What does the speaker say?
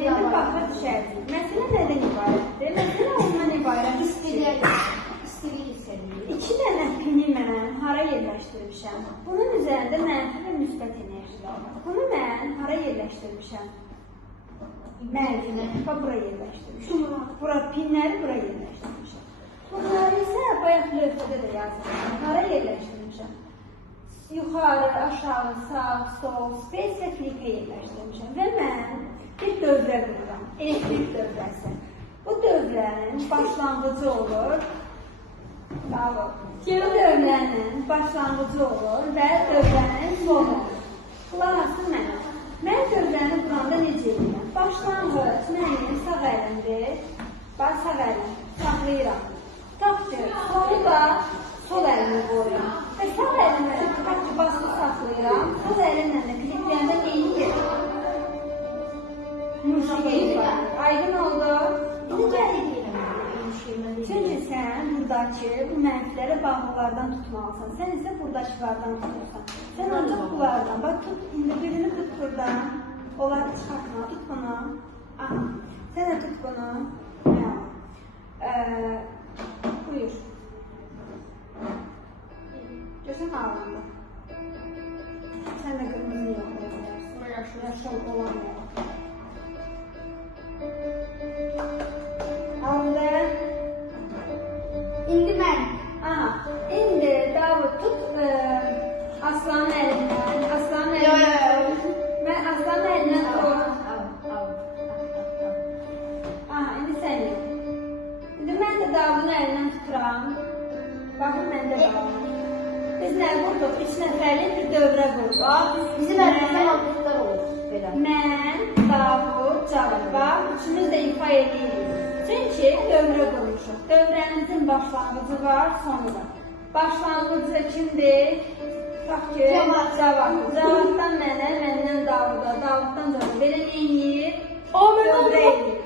İndi başa düşərdik. Məsələ nədən ibarətdir? Məsələ ondan ibarət İstediği hissediyor. 2 dənə pini mən hara yerləşdirmişəm? Bunun üzərində mənfi və müsbət enerjilər var. Bunu mən hara yerləşdirmişəm? Mənfinə. Bax, bura yerləşdirmişəm. Bura pinləri bura yerləşdirmişəm. Bunları isə bayaq lövhədə də yazmışam. Hara yerləşdirmişəm? Yuxarı, aşağı, sağ, sol, space və klikə yerləşdirmişəm. Və mən bir dövrə qururam. Elektrik dövrəsi. Bu dövrənin başlanğıcı olur. Bravo. Bu dövrənin başlanğıcı olur və dövrənin sonu. Qulaq asın mənə. Mən dövrəni quranda necə edirəm? Başlanğıc mənim sağ əlimdir. Bax, sağ əlim. Saxlayıram. Tapdır. Sonu da sol əlimi qoyuram. Və sağ əlimə basını saxlayıram. Sol əlimlə də klikləyəndə neyini musiqiyə aydın oldu. İndi gəlir. Çünki sən buradakı bu mənfiləri bağlılardan tutmalısan. Sən isə buradakilardan tutursan. Sən ancaq bunlardan. Bax, tut, indi birini tut buradan. Onlar çıxartma, tut bunu. Aha, sən də tut bunu. Buyur. Görsən ağırında. Sən də qırmızı yoxlayabilirsin. Yaşıl olan yox. Ağırında. İndi mən. Aha, indi Davud tut Aslanın əlindən. Aslanın əlindən. Mən Aslanın əlindən tut. Aha, indi sən yox. İndi mən də Davudun əlindən tuturam. Baxın, mən də Davud. Biz nə qurduq? 3 nəfərlik bir dövrə qurduq. Bizim əlimizdə adlıqlar olur. Mən, Davud, Cavad. Bax, üçümüz də ifa edirik. Çünki dövrə qurmuşuq. Dövrəmizin başlanğıcı var, sonu var. Başlanğıcı kimdir? Bax ki, Cavad. Cavaddan mənə, məndən Davuda, Davuddan Cavad. Belə neyini? Dövrə edir.